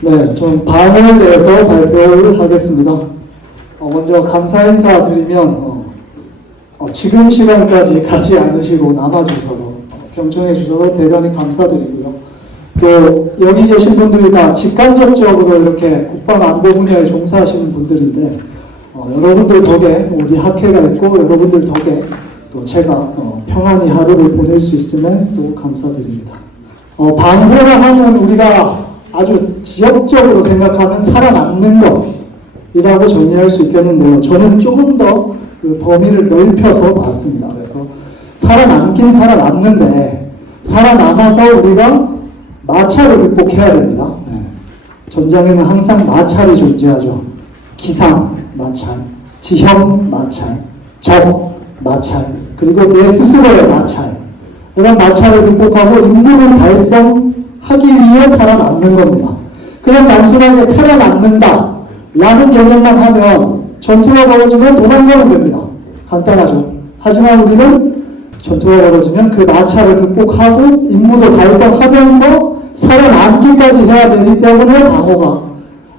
네, 좀 방어에 대해서 발표를 하겠습니다. 먼저 감사 인사 드리면 지금 시간까지 가지 않으시고 남아주셔서 경청해 주셔서 대단히 감사드리고요. 또 여기 계신 분들이 다 직간접적으로 이렇게 국방안보 분야에 종사하시는 분들인데 여러분들 덕에 우리 학회가 있고 여러분들 덕에 또 제가 평안히 하루를 보낼 수 있음에 또 감사드립니다. 방보라 하면 우리가 아주 지역적으로 생각하면 살아남는 것이라고 정의할 수 있겠는데요. 저는 조금 더 그 범위를 넓혀서 봤습니다. 그래서 살아남긴 살아남는데 살아남아서 우리가 마찰을 극복해야 됩니다. 전장에는 항상 마찰이 존재하죠. 기상 마찰, 지형 마찰, 적 마찰, 그리고 내 스스로의 마찰. 이런 마찰을 극복하고 임무를 달성하기 위해 살아남는 겁니다. 그냥 단순하게 살아남는다 라는 개념만 하면 전투가 벌어지면 도망가면 됩니다. 간단하죠. 하지만 우리는 전투가 벌어지면 그 마찰을 극복하고 임무도 달성하면서 살아남기까지 해야 되기 때문에 방어가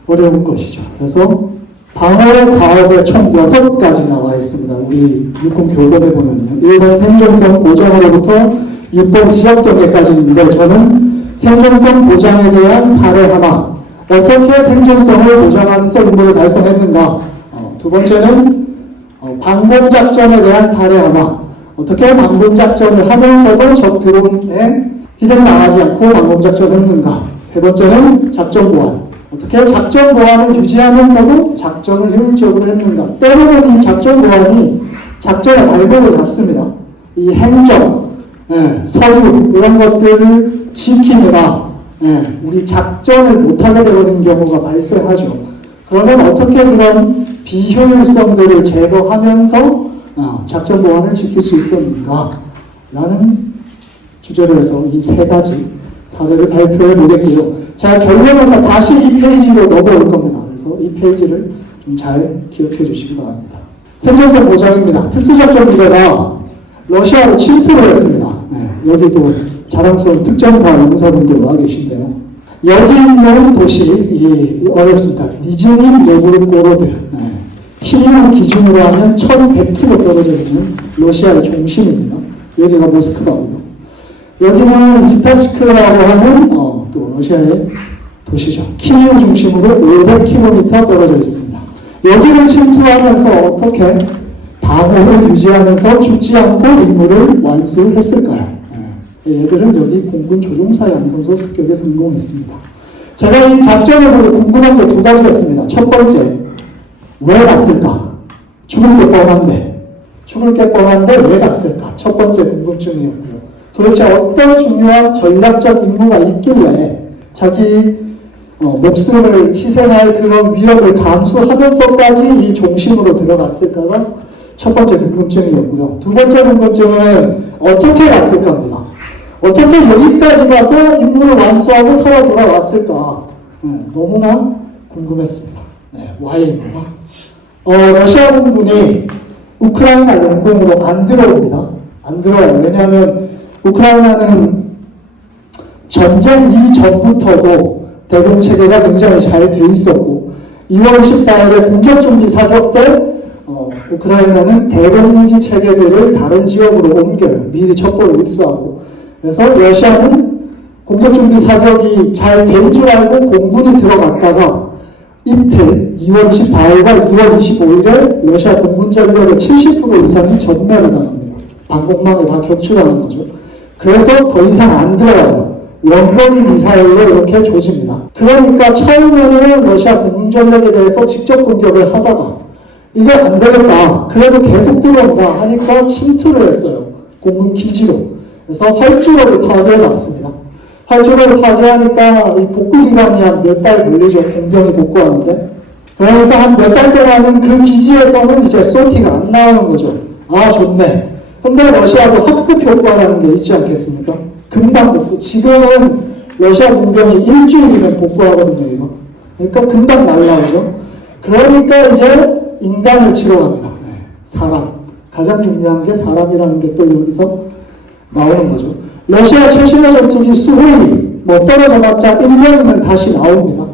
어려운 것이죠. 그래서 방어의 과업에 총 6가지 나와 있습니다. 우리 육군 교본에 보면요. 1번 생존성 보장으로부터 6번 지역경계까지 있는데 저는 생존성 보장에 대한 사례 하나, 어떻게 생존성을 보장하면서 임무를 달성했는가. 두 번째는 방공작전에 대한 사례 하나, 어떻게 방공작전을 하면서도 적 드론에 희생 당하지 않고 방공작전을 했는가. 세 번째는 작전보안, 어떻게 작전보안을 유지하면서도 작전을 효율적으로 했는가. 때로는 이 작전보안이 작전의 발목을 잡습니다. 이 행정, 서류 이런 것들을 지키느라 우리 작전을 못하게 되는 경우가 발생하죠. 그러면 어떻게 그런 비효율성들을 제거하면서 작전 보안을 지킬 수 있었는가 라는 주제로 해서 이 3가지 사례를 발표해 보겠고요. 제가 결론에서 다시 이 페이지로 넘어올 겁니다. 그래서 이 페이지를 좀 잘 기억해 주시기 바랍니다. 생존성 보장입니다. 특수작전 부대가 러시아로 침투를 했습니다. 여기도 자랑스러운 특전사 용사분들 와 계신데요. 여기 있는 도시 어렵습니다. 니즈니 노브고로드, 키리우 기준으로 하면 1100km 떨어져 있는 러시아의 중심입니다. 여기가 모스크바고요. 여기는 리파츠크라고 하는 또 러시아의 도시죠. 키리우 중심으로 500km 떨어져 있습니다. 여기를 침투하면서 어떻게 방어를 유지하면서 죽지 않고 임무를 완수했을까요? 얘들은 여기 공군 조종사 양성소 습격에 성공했습니다. 제가 이 작전을 보고 궁금한 게 2가지였습니다. 첫 번째, 왜 갔을까? 죽을 게 뻔한데 왜 갔을까? 첫 번째 궁금증이었고요. 도대체 어떤 중요한 전략적 임무가 있길래 자기 목숨을 희생할 그런 위협을 감수하면서까지 이 종심으로 들어갔을까가 첫 번째 궁금증이었고요. 두 번째 궁금증은 어떻게 갔을까입니다. 어떻게 여기까지 가서 임무를 완수하고 살아 돌아왔을까? 너무나 궁금했습니다. Y입니다. 러시아 공군이 우크라이나 영공으로 안 들어옵니다. 안 들어와요. 왜냐하면 우크라이나는 전쟁 이전부터도 대공 체계가 굉장히 잘 돼 있었고 2월 24일에 공격 준비 사격 때 우크라이나는 대공무기 체계들을 다른 지역으로 옮겨요. 미리 첩보를 입수하고. 그래서 러시아는 공격준비 사격이 잘 된 줄 알고 공군이 들어갔다가 이틀 2월 24일과 2월 25일에 러시아 공군 전력의 70% 이상이 전멸을 당합니다. 방공망에 다 격추당한 거죠. 그래서 더 이상 안 들어와요. 원거리 미사일로 이렇게 조집니다. 그러니까 처음에는 러시아 공군 전력에 대해서 직접 공격을 하다가 이게 안 되겠다. 그래도 계속 들어온다 하니까 침투를 했어요. 공군 기지로. 그래서 활주로를 파괴해놨습니다. 활주로를 파괴하니까 이 복구 기간이 한 몇 달 걸리죠. 공병이 복구하는데. 그러니까 한 몇 달 동안은 그 기지에서는 이제 쏘티가 안 나오는 거죠. 아, 좋네. 근데 러시아도 학습 효과라는 게 있지 않겠습니까? 금방 복구. 지금은 러시아 공병이 일주일이면 복구하거든요, 이거. 그러니까 금방 날라오죠. 그러니까 이제 인간을 치러 갑니다. 사람. 가장 중요한 게 사람이라는 게 또 여기서 나오는 거죠. 러시아 최신의 전투기 수호이 떨어져봤자 1년이면 다시 나옵니다.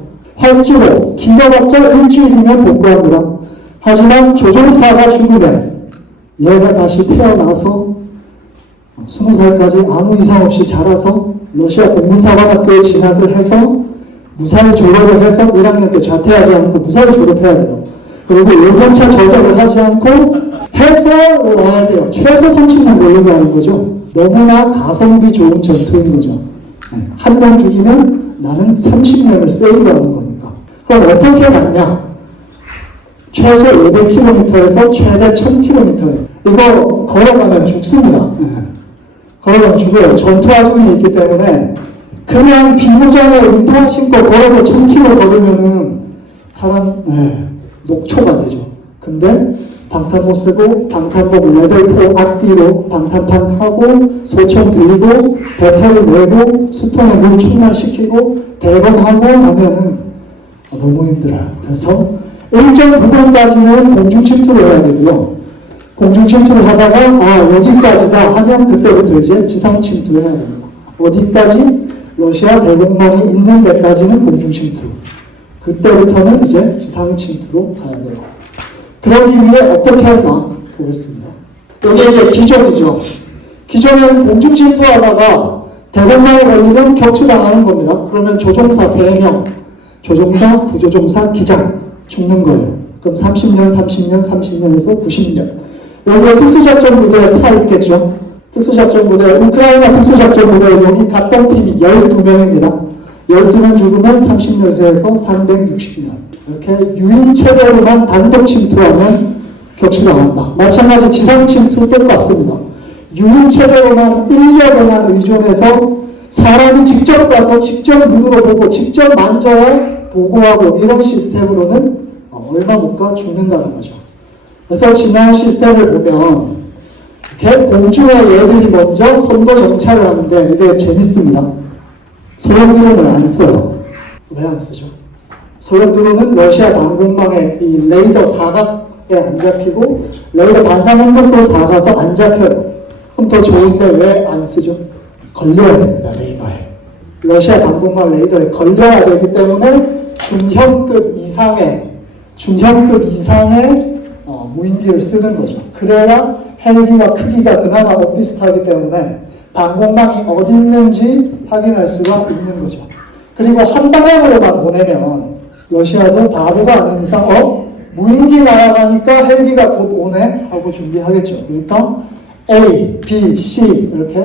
활주로 길어봤자 일주일이면 복구합니다. 하지만 조종사가 죽으면 얘가 다시 태어나서 20살까지 아무 이상 없이 자라서 러시아 공군사관학교에 진학을 해서 무사히 졸업을 해서 1학년 때 자퇴하지 않고 무사히 졸업해야 돼요. 그리고 1년차 저격을 하지 않고 해서 와야 돼요. 최소 30년 걸린다는 거죠. 너무나 가성비 좋은 전투인 거죠. 한 명 죽이면 나는 30명을 세이브하는 거니까. 그럼 어떻게 갔냐? 최소 500km에서 최대 1000km. 이거 걸어가면 죽습니다. 걸어가면 죽어요. 전투 화중이 있기 때문에 그냥 비무장에 운동화 신고 걸어도 1000km 걸으면은 사람 녹초가 되죠. 근데 방탄 못 쓰고 방탄복 레벨 4 앞뒤로 방탄판 하고 소총 들고 배터리 내고 수통에 물 충만시키고 대검하고 하면은 너무 힘들어요. 그래서 일정 부분까지는 공중 침투를 해야 되고요. 공중 침투를 하다가 여기까지다 하면 그때부터 이제 지상 침투를 해야 됩니다. 어디까지? 러시아 대공망이 있는 데까지는 공중 침투. 그때부터는 이제 지상 침투로 가야 돼요. 그러기 위해 어떻게 했나 보겠습니다. 여기 이제 기존이죠. 기존에는 공중 침투하다가 대공망에 걸리면 격추당하는 겁니다. 그러면 조종사 3명, 조종사, 부조종사, 기장 죽는 거예요. 그럼 30년에서 90년. 여기에 특수작전부대에 타 있겠죠. 특수작전부대, 우크라이나 특수작전부대 여기 갔던 팀이 12명입니다. 12명 죽으면 30년에서 360년. 이렇게 유인체대로만 단독 침투하면 격추당한다. 마찬가지 지상 침투 똑같습니다. 유인체대로만 인력에만 의존해서 사람이 직접 가서 직접 눈으로 보고 직접 만져야 보고하고 이런 시스템으로는 얼마 못 가 죽는다는 거죠. 그래서 진화 시스템을 보면 이렇게 공중에 얘들이 먼저 선도 정찰을 하는데 이게 재밌습니다. 소형 드론을 안 써요. 왜 안 쓰죠? 소형 드론은 러시아 방공망에 이 레이더 사각에 안 잡히고 레이더 반사 능력도 작아서 안 잡혀요. 그럼 더 좋은데 왜 안 쓰죠? 걸려야 됩니다. 레이더에. 러시아 방공망 레이더에 걸려야 되기 때문에 중형급 이상의 무인기를 쓰는 거죠. 그래야 헬기와 크기가 그나마 비슷하기 때문에 방공망이 어디 있는지 확인할 수가 있는 거죠. 그리고 한 방향으로만 보내면 러시아도 바보가 아닌 이상 무인기 날아가니까 헬기가 곧 오네 하고 준비하겠죠. 그러니까 A, B, C 이렇게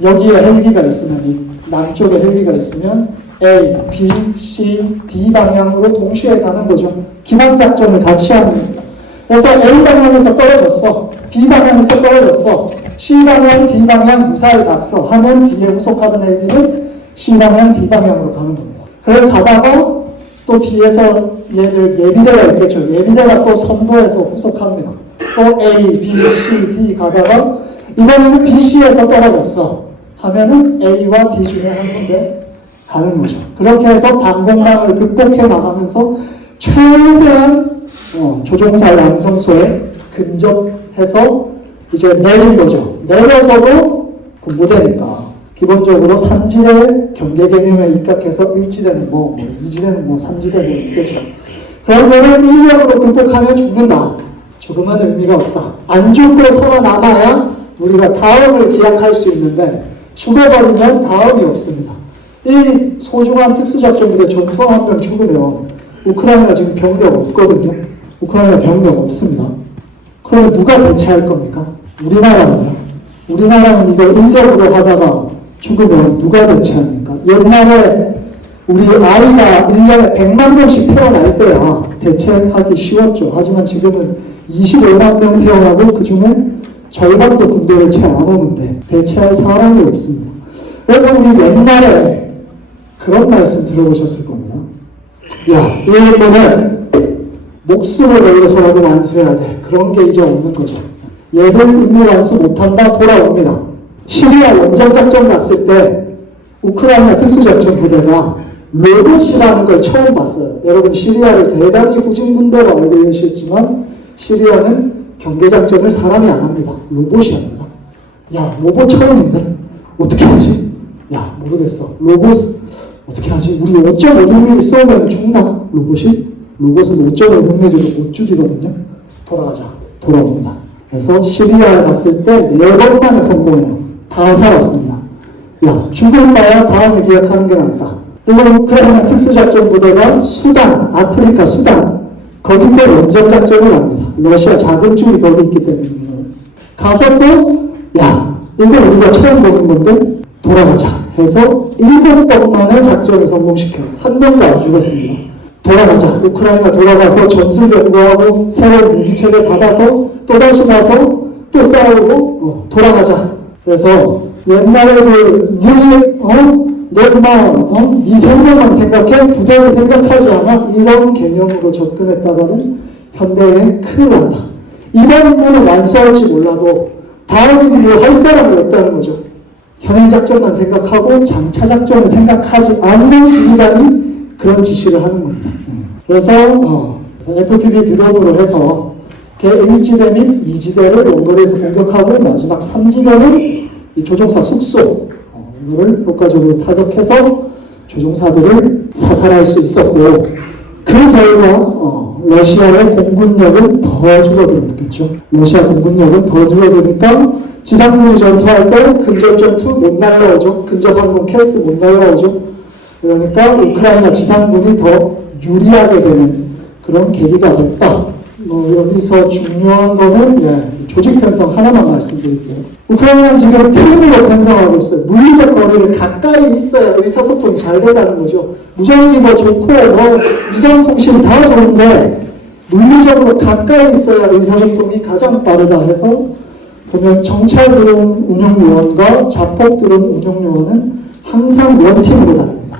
여기에 헬기가 있으면 이 남쪽에 헬기가 있으면 A, B, C, D 방향으로 동시에 가는 거죠. 기만작전을 같이 하는 겁니다. 그래서 A 방향에서 떨어졌어. B 방향에서 떨어졌어. C 방향, D 방향 무사히 갔어. 하면 뒤에 후속하는 헬기는 C 방향, D 방향으로 가는 겁니다. 그래 가다가 또 뒤에서 얘들 예비대가 있겠죠. 예비대가 또 선도해서 후속합니다. 또 A, B, C, D 가다가 이번에는 B, C에서 떨어졌어. 하면은 A와 D 중에 한 군데 가는 거죠. 그렇게 해서 방공망을 극복해 나가면서 최대한 조종사 양성소에 근접해서 이제 내린 거죠. 내려서도 군부대니까 기본적으로 3지대 경계 개념에 입각해서 1지대는 뭐 2지대는 뭐 3지대 뭐 이렇죠. 그러면 인력으로 극복하면 죽는다. 죽으면 의미가 없다. 안 죽고 살아남아야 우리가 다음을 기약할 수 있는데 죽어버리면 다음이 없습니다. 이 소중한 특수작전부대 전투원 한 명 죽으면 우크라이나 지금 병력 없거든요. 우크라이나 병력 없습니다. 그러면 누가 대체할 겁니까? 우리나라는요. 우리나라는 이걸 인력으로 하다가 죽으면 누가 대체합니까? 옛날에 우리 아이가 1년에 100만 명씩 태어날 때야 대체하기 쉬웠죠. 하지만 지금은 25만 명 태어나고 그 중에 절반도 군대를 채 안 오는데 대체할 사람이 없습니다. 그래서 우리 옛날에 그런 말씀 들어보셨을 겁니다. 야, 이 인문을 목숨을 걸려서라도 완수해야 돼. 그런 게 이제 없는 거죠. 얘들 임무 완수 못한다 돌아옵니다. 시리아 원정작전 갔을 때 우크라이나 특수작전 부대가 로봇이라는 걸 처음 봤어요. 여러분 시리아를 대단히 후진 군대로 알고 계시지만 시리아는 경계작전을 사람이 안 합니다. 로봇이 합니다. 야, 로봇 처음인데 어떻게 하지? 야, 모르겠어. 로봇 어떻게 하지? 우리 5.56mm 쏘면 죽나? 로봇은 5.56mm로 못 죽이거든요. 돌아옵니다. 그래서 시리아에 갔을 때 4번 만에 성공해요. 다 살았습니다. 야, 죽을 바야 다음을 기약하는 게 낫다. 그리고 우크라이나 특수작전부대가 수단, 아프리카 수단, 거기에 원정작전을 합니다. 러시아 자금줄이 거기 있기 때문에. 가서 또, 야, 이거 우리가 처음 보는 건데, 돌아가자 해서 7번 만에 작전을 성공시켜요. 한 명도 안 죽었습니다. 돌아가자. 우크라이나 돌아가서 전술 연구하고 새로운 무기체계 받아서 또다시 가서 또 싸우고 돌아가자. 그래서 옛날에 내 마음, 네 생명만 생각해 부대를 생각하지 않아 이런 개념으로 접근했다가는 현대에 큰일 난다. 이번 임무는 완수할지 몰라도 다음 임무 할 사람이 없다는 거죠. 현행 작전만 생각하고 장차 작전을 생각하지 않는 지휘관이 그런 지시를 하는 겁니다. 그래서 FPV 드론으로 해서 개 1지대 및 2지대를 원거리에서 공격하고 마지막 3지대는 이 조종사 숙소 이거를 효과적으로 타격해서 조종사들을 사살할 수 있었고 그 결과 러시아의 공군력은 더 줄어들었겠죠. 러시아 공군력은 더 줄어드니까 지상군이 전투할 때 근접 전투 못 날라오죠. 근접 항공 캐스 못 날라오죠. 그러니까 우크라이나 지상군이 더 유리하게 되는 그런 계기가 됐다. 여기서 중요한 거는 조직 편성 하나만 말씀드릴게요. 우크라이나는 지금 템으로 편성하고 있어요. 물리적 거리를 가까이 있어야 의사소통이 잘 된다는 거죠. 무전기 좋고 위성통신 다 좋은데 물리적으로 가까이 있어야 의사소통이 가장 빠르다 해서 보면 정찰 드론 운용요원과 자폭 드론 운용요원은 항상 원팀으로 다닙니다.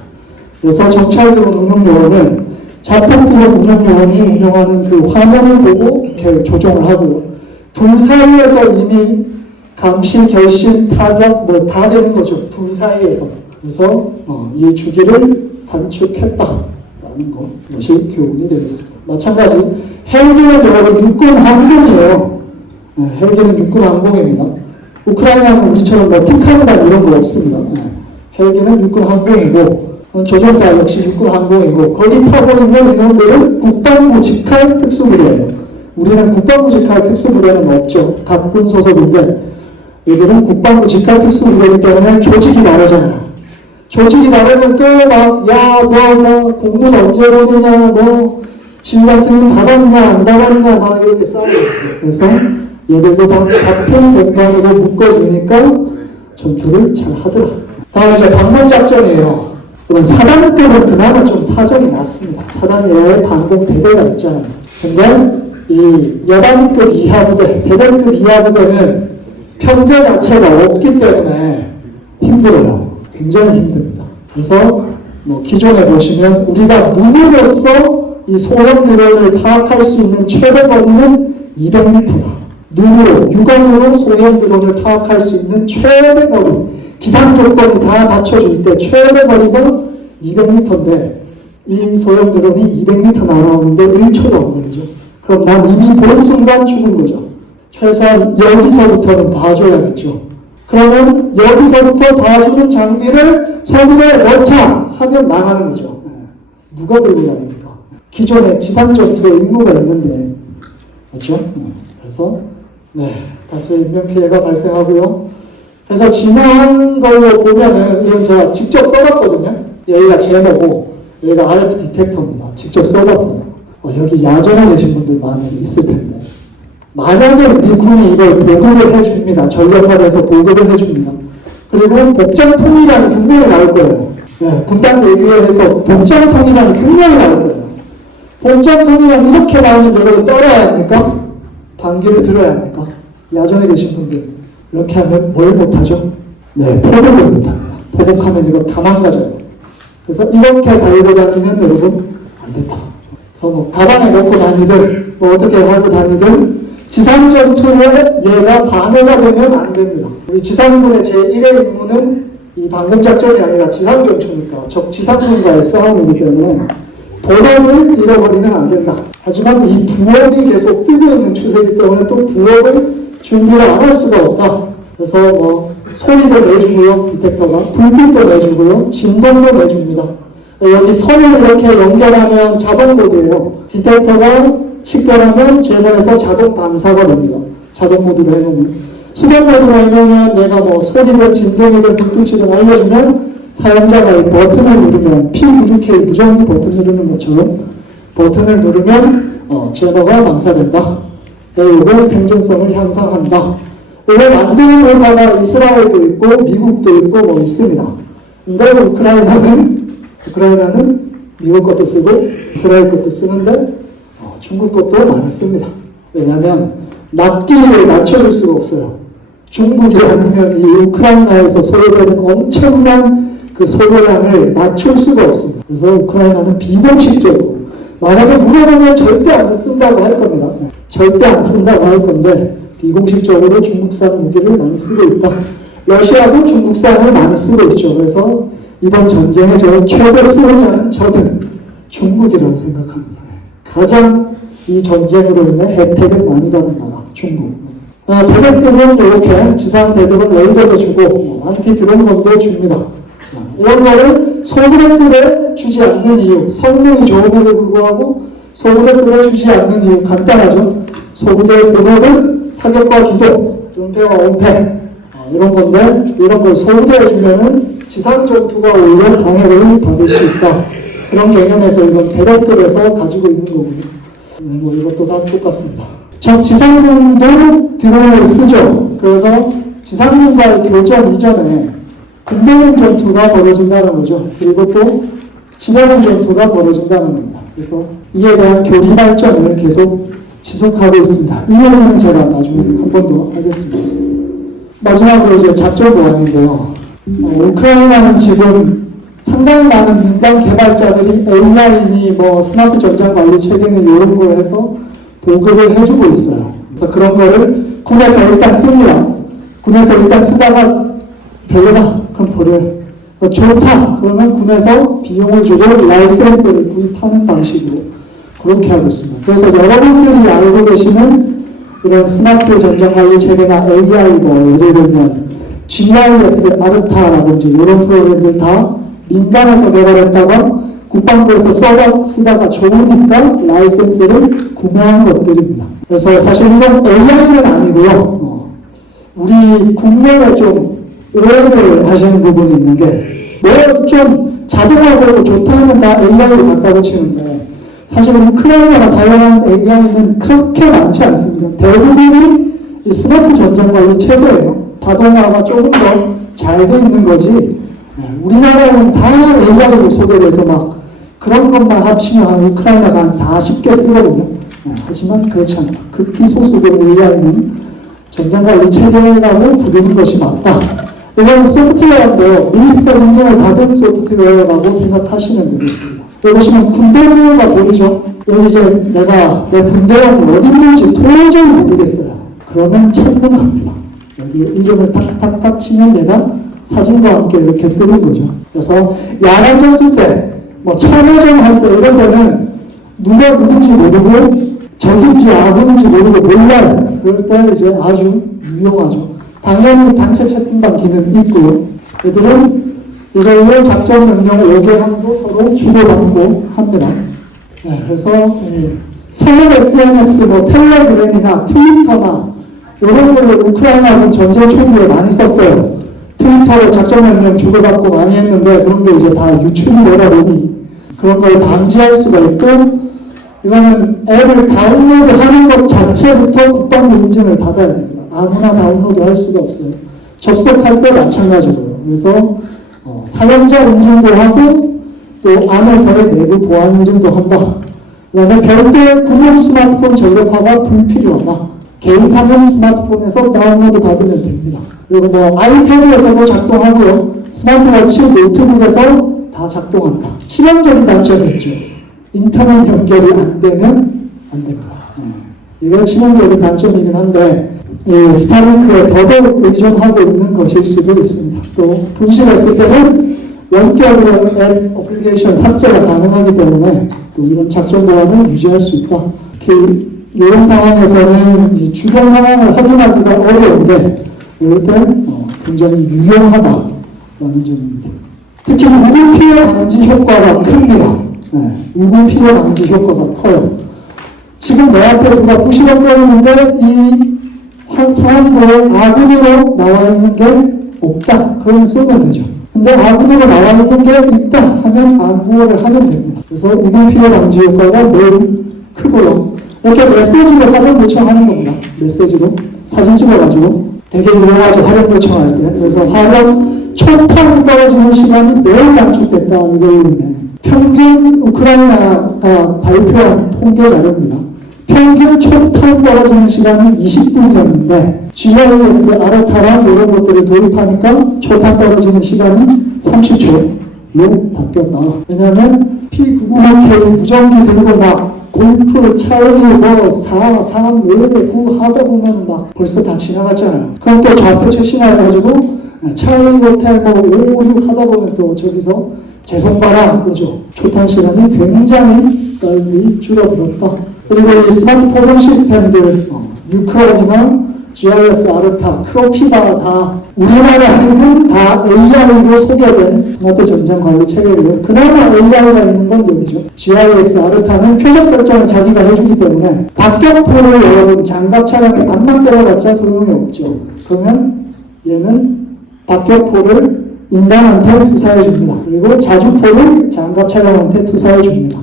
그래서 정찰 드론 운용요원은 자폭 드론 운용요원이 운영하는 그 화면을 보고 이렇게 조종을 하고요. 둘 사이에서 이미 감시, 결심, 타격 다 되는 거죠. 둘 사이에서. 그래서 이 주기를 단축했다라는 것이 교훈이 되겠습니다. 마찬가지 헬기는 여러분 육군 항공이에요. 헬기는 육군 항공입니다. 우크라이나는 우리처럼 특함단 이런 거 없습니다. 헬기는 육군 항공이고 조종사 역시 육군 항공이고 거기 타고 있는 인원들은 국방부 직할 특수부대예요. 우리는 국방부 직할 특수부대는 없죠. 각군 소속인데 이들은 국방부 직할 특수부대이기 때문에 조직이 다르잖아요. 조직이 다르면 또 너 공문 언제 보내냐, 지휘관 승인 받았냐, 안 받았냐, 이렇게 싸워요. 그래서 얘들도 다 같은 공간으로 묶어주니까 전투를 잘 하더라. 다음 이제 방공작전이에요. 그러면 사단급은 그나마 좀 사정이 낮습니다. 사단에 방공대대가 있잖아요. 근데 이 여단급 이하 부대, 대단급 이하 부대는 편제 자체가 없기 때문에 힘들어요. 굉장히 힘듭니다. 그래서 기존에 보시면 우리가 눈으로서 이 소형 드론을 파악할 수 있는 최대 거리는 200m다. 눈으로, 육안으로 소형 드론을 파악할 수 있는 최대 거리, 기상 조건이 다 받쳐줄 때 최대 거리가 200m인데 이 소형 드론이 200m 날아오는데 1초도 안 걸리죠. 그럼 난 이미 본 순간 죽은 거죠. 최소한 여기서부터는 봐줘야겠죠. 그러면 여기서부터 봐주는 장비를 소비대에 넣자 하면 망하는 거죠. 누가 들고 다닙니까? 기존에 지상전투에 임무가 있는데, 그렇죠? 그래서 다수의 인명피해가 발생하고요. 그래서 지난 걸로 보면은 이건 제가 직접 써봤거든요. 여기가 제모고 여기가 RF 디텍터입니다. 직접 써봤어요. 여기 야전에 계신 분들 많이 있을 텐데 만약에 우리 군이 이걸 보급을 해줍니다. 전력화돼서 보급을 해줍니다. 그리고 복장통일안이 분명히 나올 거예요. 군단 얘기해서 복장통일안이 분명히 나올 거예요. 복장통일안 이렇게 나오면 여러분 떨어야 합니까? 반기를 들어야 합니까? 야전에 계신 분들 이렇게 하면 뭘 못하죠? 포복을 못합니다. 포복하면 이거 다 망가져요. 그래서 이렇게 달고 다니면 여러분 안 된다. 그래서 가방에 넣고 다니든 어떻게 하고 다니든 지상전투에 얘가 방해가 되면 안 됩니다. 우리 지상군의 제1의 임무는 이 방공작전이 아니라 지상전투니까 적 지상군과의 싸움이기 때문에 본업을 잃어버리면 안 된다. 하지만 이 부업이 계속 뜨고 있는 추세이기 때문에 또 부업을 준비를 안 할 수가 없다. 그래서 뭐 소리도 내주고요, 디텍터가 불빛도 내주고요, 진동도 내줍니다. 여기 선을 이렇게 연결하면 자동 모드예요. 디텍터가 식별하면 제너에서 자동 반사가 됩니다. 자동 모드로 해놓으면. 수동 모드로 해놓으면 얘가 뭐 소리든 진동이든 불빛이든 알려주면 사용자가 이 버튼을 누르면 P96K 무전기 버튼 누르는 것처럼 버튼을 누르면 제너가 반사된다. 이거 생존성을 향상한다. 이걸 만드는 회사가 이스라엘도 있고 미국도 있고 뭐 있습니다. 근데 우크라이나는 미국 것도 쓰고 이스라엘 것도 쓰는데 중국 것도 많이 씁니다. 왜냐하면 납기를 맞춰줄 수가 없어요. 중국이 아니면 이 우크라이나에서 소요되는 엄청난 그 소요량을 맞출 수가 없습니다. 그래서 우크라이나는 비공식적으로 만약에 물어보면 절대 안 쓴다고 할 겁니다. 절대 안 쓴다고 할 건데 비공식적으로 중국산 무기를 많이 쓰고 있다. 러시아도 중국산을 많이 쓰고 있죠. 그래서 이번 전쟁의 저 최대 수혜자는 저는 중국이라고 생각합니다. 가장 이 전쟁으로 인해 혜택을 많이 받은 나라 중국. 대백급은 이렇게 지상 대드론 레이더도 주고 안티 드론건도 줍니다. 이런 거를 소부대급에 주지 않는 이유, 성능이 좋음에도 불구하고 소부대급에 주지 않는 이유 간단하죠. 소부대의 본업은 사격과 기동, 은폐와 원패 이런 건데 이런 걸 소부대에 주면은 지상 전투가 오히려 방해를 받을 수 있다. 그런 개념에서 이건 대백급에서 가지고 있는 거고요. 뭐 이것도 다 똑같습니다. 적 지상군도 드론을 쓰죠. 그래서 지상군과의 교전 이전에 군대용 전투가 벌어진다는 거죠. 그리고 또 지대공 전투가 벌어진다는 겁니다. 그래서 이에 대한 교리 발전을 계속 지속하고 있습니다. 이 얘기는 제가 나중에 한 번 더 하겠습니다. 마지막으로 이제 작전 보안인데요. 우크라이나는 지금 상당히 많은 민간 개발자들이 AI니 뭐 스마트 전장 관리 체계는 이런 걸 해서 보급을 해주고 있어요. 그래서 그런 거를 군에서 일단 씁니다. 군에서 일단 쓰다가 별로다. 그럼 버려요. 좋다. 그러면 군에서 비용을 주고 라이센스를 구입하는 방식으로 그렇게 하고 있습니다. 그래서 여러분들이 알고 계시는 이런 스마트 전장관리 체계나 AI 뭐 예를 들면 GIS, 아르타라든지 이런 프로그램들 다 민간에서 개발했다가 국방부에서 쓰다가 좋으니까 라이센스를 구매한 것들입니다. 그래서 사실 이건 AI는 아니고요. 우리 국내에 좀 오해를 하시는 부분이 있는 게 뭐 좀 자동화되고 좋다 하면 다 AI로 간다고 치는데 사실 우크라이나가 사용하는 AI는 그렇게 많지 않습니다. 대부분이 이 스마트 전장관리 체계예요. 자동화가 조금 더 잘 돼 있는 거지 우리나라는 다 AI로 소개돼서 막 그런 것만 합치면 한 우크라이나가 한 40개 쓰거든요. 하지만 그렇지 않다. 극히 소수의 AI는 전장관리 체계라고 부르는 것이 맞다. 이건 소프트웨어인데요. 미니스터 인증을 받은 소프트웨어라고 생각하시면 되겠습니다. 여기 보시면 군대명가 보이죠? 여기 이제 내 군대명이 어디 있는지 도저히 모르겠어요. 그러면 찾는 겁니다. 여기 이름을 탁탁탁 치면 얘가 사진과 함께 이렇게 뜨는 거죠. 그래서 야간 전술 때, 뭐 참호전 할 때 이런 거는 누가 누군지 모르고 적인지 아군인지 모르고 몰라요. 그럴 때 이제 아주 유용하죠. 당연히 단체 채팅방 기능 있고요. 얘들은 이걸로 작전 명령 5개함도 서로 주고받고 합니다. 네, 그래서 새로운 SNS, 뭐 텔레그램이나 트위터나 이런 걸로 우크라이나는 전쟁 초기에 많이 썼어요. 트위터로 작전 명령 주고받고 많이 했는데 그런 게 이제 다 유출이 되다 보니 그런 걸 방지할 수가 있고 이거는 앱을 다운로드하는 것 자체부터 국방부 인증을 받아야 됩니다. 아무나 다운로드 할 수가 없어요. 접속할 때 마찬가지고요. 그래서 사용자 인증도 하고 또 안에서의 내부 보안 인증도 한다. 그 다음에 별도의 군용 스마트폰 전력화가 불필요하다. 개인 사용 스마트폰에서 다운로드 받으면 됩니다. 그리고 뭐 아이패드에서도 작동하고요. 스마트워치, 노트북에서 다 작동한다. 치명적인 단점이 있죠. 인터넷 연결이 안 되면 안 됩니다. 이건 치명적인 단점이긴 한데 스타링크에 더더욱 의존하고 있는 것일 수도 있습니다. 또 분실했을 때는 원격으로 앱 어플리케이션 삭제가 가능하기 때문에 또 이런 작전 보안을 유지할 수 있다. 특히 이런 상황에서는 이 주변 상황을 확인하기가 어려운데 이럴 때 굉장히 유용하다라는 점입니다. 특히 우구 피해 방지 효과가 큽니다. 우구 피해 방지 효과가 커요. 지금 내 앞에 누가 부시럭거리는데 이 사람들의 아군으로 나와 있는 게 없다. 그러면 쏘면 되죠. 근데 아군으로 나와 있는 게 있다 하면 안구호를 하면 됩니다. 그래서 우구 피해 방지 효과가 매우 크고요. 이렇게 메시지로 활용 요청하는 겁니다. 메시지로 사진 찍어가지고 되게 유명하죠. 활용 요청할 때. 그래서 활용 초탄이 떨어지는 시간이 매우 단축됐다. 이걸로 인해 평균 우크라이나가 발표한 통계 자료입니다. 평균 초탄 떨어지는 시간이 20분이었는데 GIS 아르타랑 이런 것들을 도입하니까 초탄 떨어지는 시간이 30초로 바뀌었다. 왜냐하면 P991K 무전기 들고 막 골프, 찰리, 4, 3, 5, 9 하다 보면 막 벌써 다 지나갔잖아요. 그럼 또 좌표 최신화해가지고 찰리 호텔 5, 6 하다 보면 또 저기서 재송바람 오죠. 초탄 시간이 굉장히 빨리 줄어들었다. 그리고 이 스마트폰 시스템들, 뉴크롬이나 GIS 아르타, 크로피바 다 우리나라에는 다 AI로 소개된 스마트 전장 관리 체계고요. 그나마 AI가 있는 건 여기죠. GIS 아르타는 표적 설정을 자기가 해주기 때문에 박격포를 여러분 장갑 차량에 안만 때려봤자 소용이 없죠. 그러면 얘는 박격포를 인간한테 투사해 줍니다. 그리고 자주포를 장갑 차량한테 투사해 줍니다.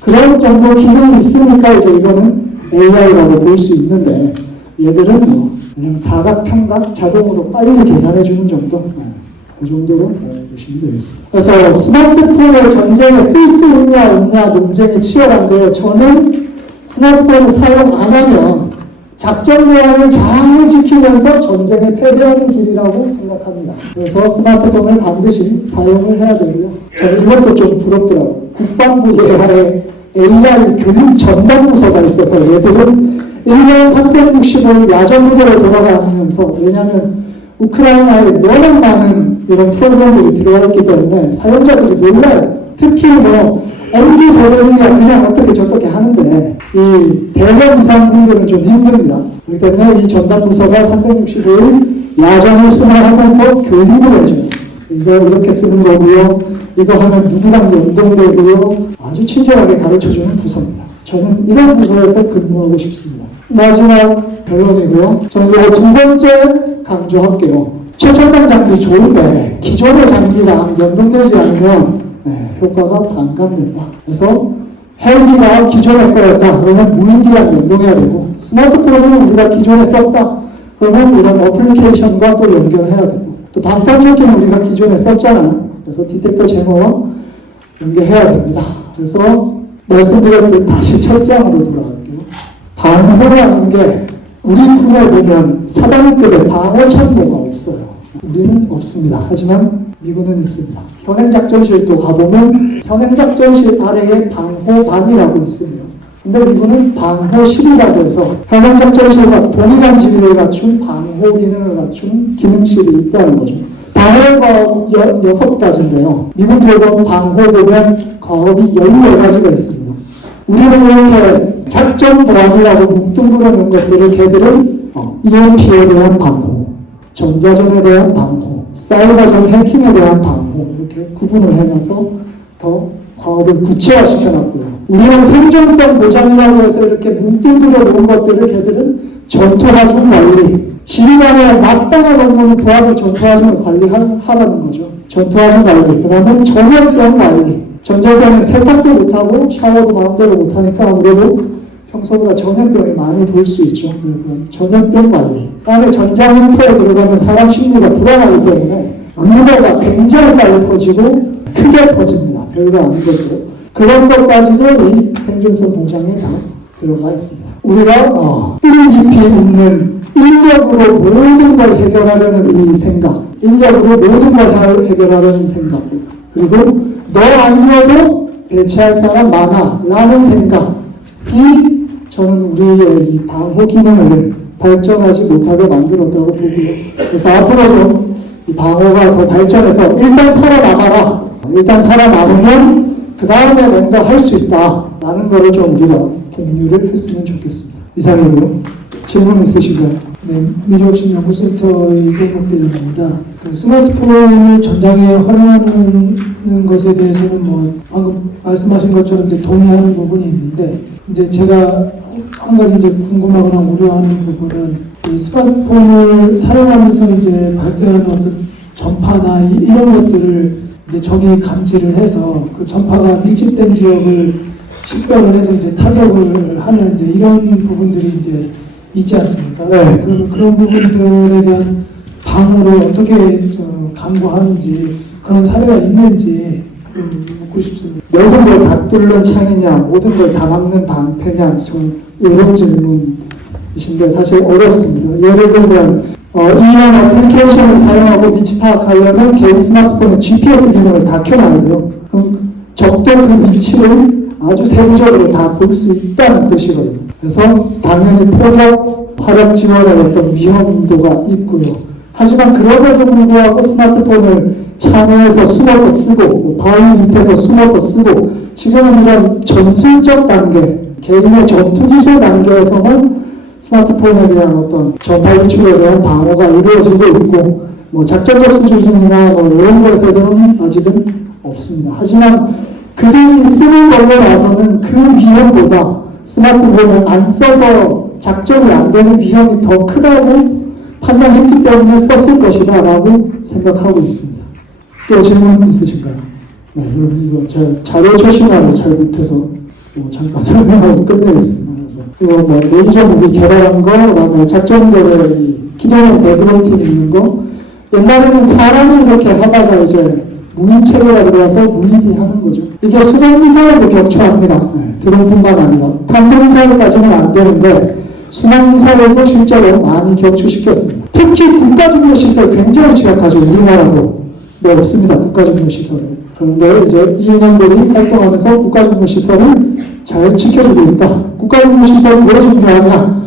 그런 정도 기능이 있으니까 이제 이거는 AI라고 볼 수 있는데 얘들은 그냥 사각, 평각 자동으로 빨리 계산해 주는 정도, 그 정도로 보시면 되겠습니다. 그래서 스마트폰을 전쟁에 쓸 수 있냐 없냐 논쟁이 치열한데요. 저는 스마트폰을 사용 안 하면 작전 내용을 잘 지키면서 전쟁에 패배하는 길이라고 생각합니다. 그래서 스마트폰을 반드시 사용을 해야 되고요. 저는 이것도 좀 부럽더라고요. 국방부 예하에 AI 교육 전담부서가 있어서 얘들은 1년 365일 야전부대로 돌아가면서, 왜냐하면 우크라이나에 너무 많은 이런 프로그램들이 들어와 있기 때문에 사용자들이 몰라요. 특히 MZ 세대들이야 그냥 어떻게 저렇게 하는데 이 100원 이상 분들은 좀 힘듭니다. 그렇기 때문에 이 전담부서가 365일 야전을 수행하면서 교육을 해줘요. 이거 이렇게 쓰는 거고요. 이거 하면 누구랑 연동되고요. 아주 친절하게 가르쳐주는 부서입니다. 저는 이런 부서에서 근무하고 싶습니다. 마지막 결론이고요. 저는 이거 두 번째 강조할게요. 최첨단 장비 좋은데 기존의 장비랑 연동되지 않으면 효과가 반감된다. 그래서 헬기가 기존에 거였다. 그러면 무인기랑 연동해야 되고, 스마트폰은 우리가 기존에 썼다. 그러면 이런 어플리케이션과 또 연결해야 되고, 또 방탄조끼는 우리가 기존에 썼잖아요. 그래서 디텍터 제모와 연결해야 됩니다. 그래서 말씀드렸듯 다시 철장으로 돌아갈게요. 방호라는 게 우리 군에 보면 사단급의 방어 참모가 없어요. 우리는 없습니다. 하지만 미군은 있습니다. 현행작전실도 가보면 현행작전실 아래에 방호반이라고 있습니다. 근데 미군은 방호실이라고 해서 현행작전실과 동일한 지위를 갖춘 방호 기능을 갖춘 기능실이 있다는 거죠. 방어가 6가지인데요. 미군 교본 방호 보면 거업이 14가지가 있습니다. 우리는 이렇게 작전 보안이라고 뭉뚱그려 놓은 것들을 걔들은 EMP에 대한 방호, 전자전에 대한 방호, 사이버전 해킹에 대한 방호, 이렇게 구분을 해놔서 더 과업을 구체화시켜놨고요. 우리는 생존성 보장이라고 해서 이렇게 뭉뚱그려 놓은 것들을 걔들은 전투하중 관리, 지휘관에 마땅한 업무는 부하들 전투하중을 관리하라는 거죠. 전투하중 관리, 그 다음에 전염병 관리. 전쟁 때는 세탁도 못하고 샤워도 마음대로 못하니까 아무래도 평소보다 전염병이 많이 돌 수 있죠. 전염병 관리. 다음에 전장 흉터에 들어가면 사람 심리가 불안하기 때문에 의료가 굉장히 빨리 퍼지고 크게 퍼집니다. 별거 아닌 것도. 그런 것까지도 이 생존성 보장에 다 들어가 있습니다. 우리가 뿔 깊이 있는 인력으로 모든 걸 해결하려는 이 생각, 인력으로 모든 걸 해결하려는 생각, 그리고 너 아니어도 대체할 사람 많아 라는 생각이 저는 우리의 이 방호 기능을 발전하지 못하게 만들었다고 보고요. 그래서 앞으로 좀 이 방호가 더 발전해서 일단 살아남아라. 일단 살아남으면 그 다음에 뭔가 할 수 있다 라는 거를 좀 우리가 공유를 했으면 좋겠습니다. 이상이고요. 질문 있으신가요? 네, 미래혁신연구센터의 이경록 대장입니다. 그 스마트폰을 전장에 활용하는 것에 대해서는 뭐 방금 말씀하신 것처럼 이제 동의하는 부분이 있는데, 이제 제가 한 가지 이제 궁금하거나 우려하는 부분은 이 스마트폰을 사용하면서 이제 발생하는 어떤 전파나 이런 것들을 이제 적이 감지를 해서 그 전파가 밀집된 지역을 식별을 해서 이제 타격을 하는 이제 이런 부분들이 이제 있지 않습니까? 네. 그런 부분들에 대한 방어를 어떻게 강구하는지, 그런 사례가 있는지 묻고 싶습니다. 모든 걸 다 뚫는 창이냐, 모든 걸 다 막는 방패냐, 좀 이런 질문이신데 사실 어렵습니다. 예를 들면 이런 애플리케이션을 사용하고 위치 파악하려면 개인 스마트폰에 GPS 기능을 다 켜놔야 돼요. 그럼 적도 그 위치를 아주 세부적으로 다 볼 수 있다는 뜻이거든요. 그래서 당연히 포격, 화력 지원의 어떤 위험도가 있고요. 하지만 그럼에도 불구하고 스마트폰을 차내에서 숨어서 쓰고 바위 밑에서 숨어서 쓰고, 지금은 이런 전술적 단계, 개인의 전투기술 단계에서만 스마트폰에 대한 어떤 전파 유출에 대한 방어가 이루어지고 있고, 뭐 작전적 수준이나 뭐 이런 것에서는 아직은 없습니다. 하지만 그들이 쓰는 걸로 나서는 그 위험보다 스마트폰을 안 써서 작전이 안 되는 위험이 더 크다고 판단했기 때문에 썼을 것이다 라고 생각하고 있습니다. 또 질문 있으신가요? 네, 여러분 이거 제가 자료 초심화를 잘 못해서 잠깐 설명하고 끝내겠습니다. 그래서 이거 뭐 레이저 무기 개발한 거, 그다음에 작전자의 기존에 베드론 팀 있는 거, 옛날에는 사람이 이렇게 하다가 이제 무인 체계가 들어와서 무인이 하는 거죠. 이게 수동 미사일도 격추합니다. 네, 드론뿐만 아니라 탄도 미사일까지는 안 되는데 순항 미사일도 실제로 많이 격추시켰습니다. 특히 국가중요 시설 굉장히 취약하죠. 우리나라도 뭐 없습니다. 국가중요 시설을. 그런데 이제 이 인원들이 활동하면서 국가중요 시설을 잘 지켜주고 있다. 국가중요 시설이 왜 중요하냐?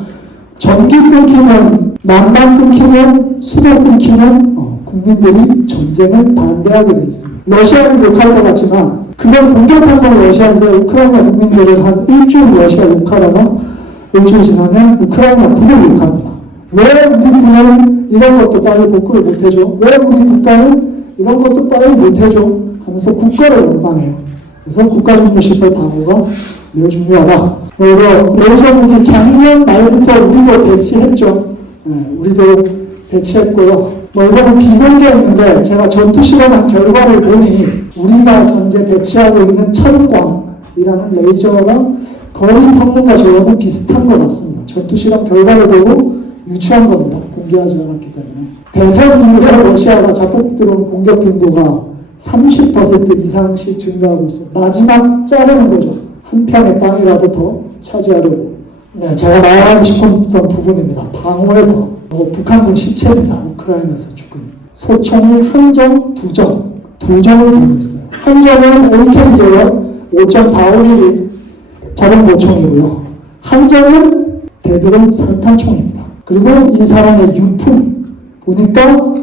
전기 끊기면, 난방 끊기면, 수도 끊기면 국민들이 전쟁을 반대하게 되어 있습니다. 러시아는 욕할 것 같지만 그걸 공격한 건 러시아인데 우크라이나 국민들은 한 일주일 러시아 욕하다가 일주일 지나면 우크라이나 군을 욕합니다. 왜 우리 군은 이런 것도 빨리 복구를 못해줘? 왜 우리 국가는 이런 것도 빨리 못해줘? 하면서 국가를 원망해요. 그래서 국가중요시설 방어가 매우 중요하다. 그리고 레이저 무기 작년 말부터 우리도 배치했죠. 네, 우리도 배치했고요. 뭐 이거는 비공개였는데 제가 전투 실험한 결과를 보니 우리가 현재 배치하고 있는 철광이라는 레이저가 거의 성능과 저거는 비슷한 것 같습니다. 전투 실험 결과를 보고 유추한 겁니다. 공개하지 않았기 때문에. 대선 이후에 러시아가 자폭 드론 공격 빈도가 30% 이상씩 증가하고 있어요. 마지막 자르는 거죠. 한 편의 땅이라도 더 차지하려고. 네, 제가 말하고 싶었던 부분입니다. 방어에서 북한군 시체입니다. 우크라이나에서 죽은 소총이 한 정, 두 정을 들고 있어요. 한 정은 AK예요. 5.451 자동보총이고요. 한 정은 대드론 산탄총입니다. 그리고 이 사람의 유품 보니까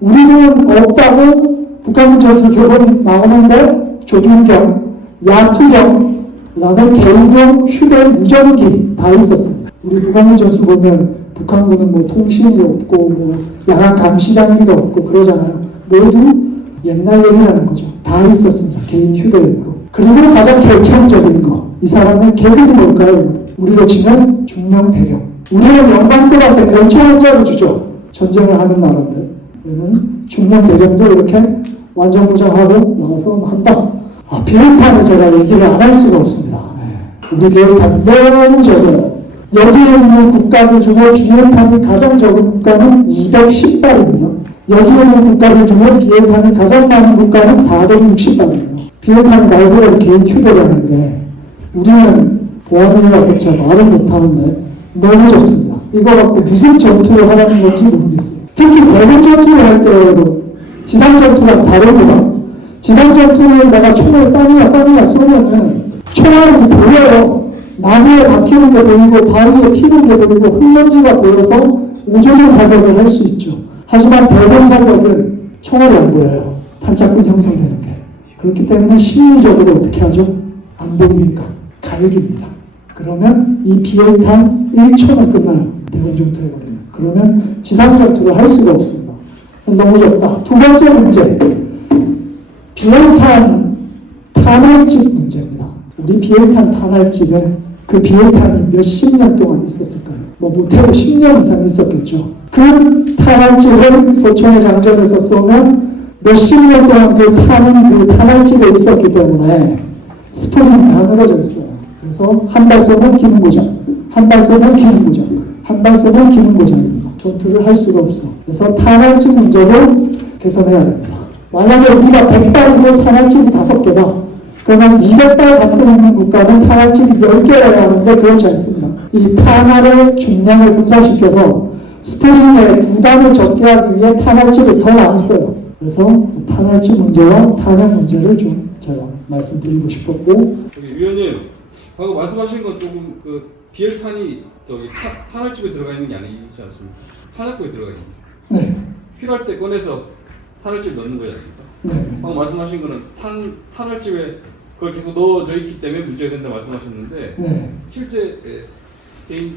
우리는 없다고 북한군 전술 교본 나오는데 조준경, 야투경, 그 다음에 개인용 휴대 무전기 다 있었습니다. 우리 북한군 전술 보면 북한군은 뭐 통신이 없고 뭐 야간 감시 장비가 없고 그러잖아요. 모두 옛날 얘기라는 거죠. 다 있었습니다. 개인 휴대용으로. 그리고 가장 결정적인 거, 이 사람의 계급이 뭘까요? 우리로 치면 중령대령. 우리는 영광급한테 권총 한 자루 주죠. 전쟁을 하는 나라인데 얘는 중령대령도 이렇게 완전무장하고 나가서 한다. 비핵화는 제가 얘기를 안 할 수가 없습니다. 네. 우리 비핵화 너무 적어요. 여기에 있는 국가들 중에 비핵화는 가장 적은 국가는 210발입니다. 여기에 있는 국가들 중에 비핵화는 가장 많은 국가는 460발이에요. 비핵화는 말 그대로 개인 휴대용인데 우리는 보안에 가서 잘 말을 못하는데 너무 적습니다. 이거 갖고 무슨 전투를 하라는 건지 모르겠어요. 특히 대공 전투를 할 때도 지상 전투랑 다릅니다. 지상 전투는 내가 총을 땅이야 쏘면은 총알이 보여요. 나무에 박히는 게 보이고 바위에 튀는 게 보이고 흙먼지가 보여서 우조조 사격을 할 수 있죠. 하지만 대공 사격은 총알이 안 보여요. 탄착군 형성되는 게. 그렇기 때문에 심리적으로 어떻게 하죠? 안 보이니까 갈깁니다. 그러면 이 비핵탄 1초면 끝나요. 대공 전투 해버리면. 그러면 지상 전투를 할 수가 없습니다. 너무 적다. 두 번째 문제, 비행탄 탄알집 문제입니다. 우리 비행탄 탄알집은 그 비행탄이 몇십 년 동안 있었을까요? 뭐 못해도 10년 이상 있었겠죠. 그 탄알집을 소총의 장전에서 쏘면 몇십 년 동안 그 탄은 그 탄알집에 있었기 때문에 스프링이 다 늘어져 있어요. 그래서 한 발 쏘면 기능 고장, 한 발 쏘면 기능 고장, 한 발 쏘면 기능 고장입니다. 전투를 할 수가 없어. 그래서 탄알집 문제도 개선해야 됩니다. 만약에 우리가 100발이고 탄알집이 5개다. 그러면 200발 갖고 있는 국가는 탄알집이 10개여야 하는데 그렇지 않습니다. 이 탄알의 중량을 분산시켜서 스프링의 부담을 적게 하기 위해 탄알집을 더 많이 써요. 그래서 탄알집 문제와 탄약 문제를 좀 제가 말씀드리고 싶었고, 저기 위원님, 방금 말씀하신 건 조금 그 비엘탄이 저기 탄알집에 들어가 있는 게 아니지 않습니까? 탄약고에 들어가 있는 거죠. 네, 필요할 때 꺼내서 탄알집 넣는 거지 않습니까? 네, 방금 말씀하신 거는 탄알집에 그걸 계속 넣어져 있기 때문에 문제가 된다 말씀하셨는데 네, 실제 개인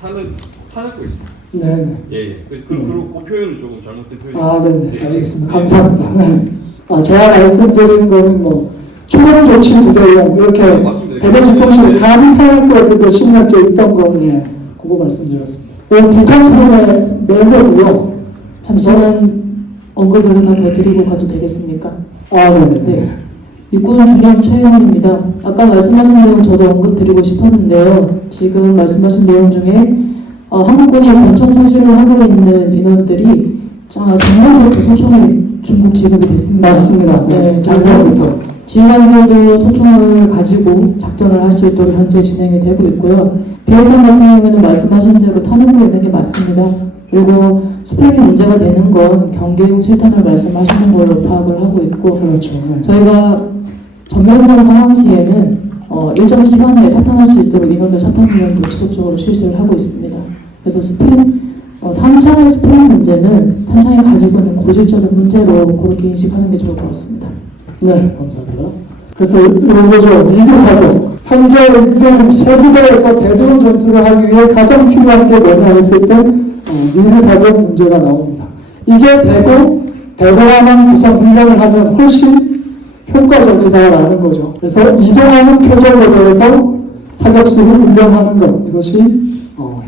탄은 탄약고에 있습니다. 네, 네. 예. 그리고 그 표현은 조금 잘못된 표현이에요. 아, 네네. 알겠습니다. 감사합니다. 네. 제가 말씀드린 거는 뭐, 초동 조치 부대용, 이렇게, 맞습니다. 대대지 통신에 감히 탄약고에 몇 십 년째 있던 거, 예, 그거 말씀드렸습니다. 북한 사람의 메모고요. 잠시만 언급을 하나 더 드리고 가도 되겠습니까? 아, 네네. 네. 육군 중령 최혜원입니다. 아까 말씀하신 내용 저도 언급 드리고 싶었는데요. 지금 말씀하신 내용 중에 한국군이 권총 소실을 하고 있는 인원들이 작년부터 소총에 중국 지급이 됐습니다. 맞습니다. 네, 작년부터. 지휘관들도 소총을 가지고 작전을 할 수 있도록 현재 진행이 되고 있고요. 비핵탄 같은 경우에는 말씀하신 대로 탄핵으로 있는 게 맞습니다. 그리고 스프링이 문제가 되는 건 경계용 실탄을 말씀하시는 걸로 파악을 하고 있고, 그렇죠. 네. 저희가 전면전 상황 시에는 일정한 시간 내에 사탄할 수 있도록 인원들 사탄 훈련도 지속적으로 실시를 하고 있습니다. 그래서 탄창의 스프링 문제는 탄창이 가지고 있는 고질적인 문제로 그렇게 인식하는 게 좋을 것 같습니다. 네, 감사합니다. 그래서 이거죠. 리드 사격. 현재 유엔 소부대에서 대전 전투를 하기 위해 가장 필요한 게 뭐냐 했을 때 리드 사격 문제가 나옵니다. 이게 대공하는 구성 훈련을 하면 훨씬 효과적이다라는 거죠. 그래서 이동하는 표적에 대해서 사격수를 훈련하는 것, 이것이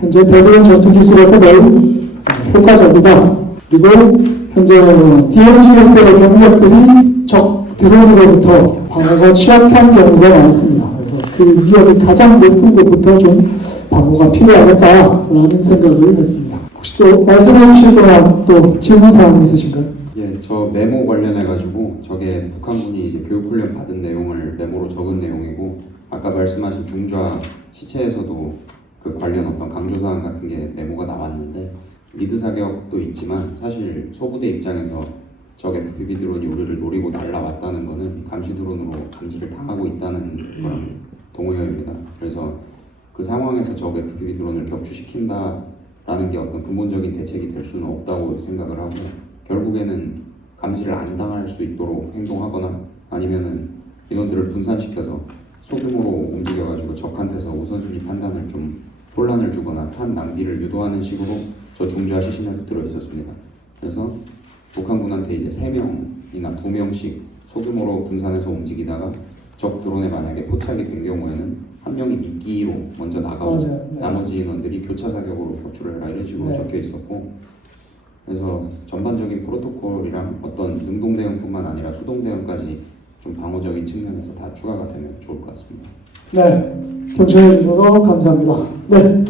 현재 대전 전투 기술에서 매우 효과적이다. 그리고 현재 DMZ 일대의 병력들이 적 드론으로부터 방어가 취약한 경우가 많습니다. 그래서 그 위협이 가장 높은 곳부터 좀 방어가 필요하겠다라는 생각을 했습니다. 혹시 또 말씀해 주실 거나 또 질문 사항 있으신가요? 예, 저 메모 관련해가지고 저게 북한군이 이제 교육훈련 받은 내용을 메모로 적은 내용이고, 아까 말씀하신 중좌 시체에서도 그 관련 어떤 강조사항 같은 게 메모가 나왔는데, 리드 사격도 있지만 사실 소부대 입장에서 적 FPV 드론이 우리를 노리고 날아왔다는 거는 감시 드론으로 감지를 당하고 있다는 거랑 동의어입니다. 그래서 그 상황에서 적 FPV 드론을 격추시킨다라는 게 어떤 근본적인 대책이 될 수는 없다고 생각을 하고, 결국에는 감지를 안 당할 수 있도록 행동하거나 아니면은 인원들을 분산시켜서 소규모로 움직여가지고 적한테서 우선순위 판단을 좀 혼란을 주거나 탄 낭비를 유도하는 식으로 저 중좌 시신에 들어 있었습니다. 그래서 북한군한테 이제 3명이나 2명씩 소규모로 분산해서 움직이다가 적 드론에 만약에 포착이 된 경우에는 한 명이 미끼로 먼저 나가고 맞아요. 네. 나머지 인원들이 교차 사격으로 격추를 해라 이런 식으로 네. 적혀 있었고, 그래서 전반적인 프로토콜이랑 어떤 능동 대응뿐만 아니라 수동 대응까지 좀 방어적인 측면에서 다 추가가 되면 좋을 것 같습니다. 네, 경청해 주셔서 감사합니다. 네.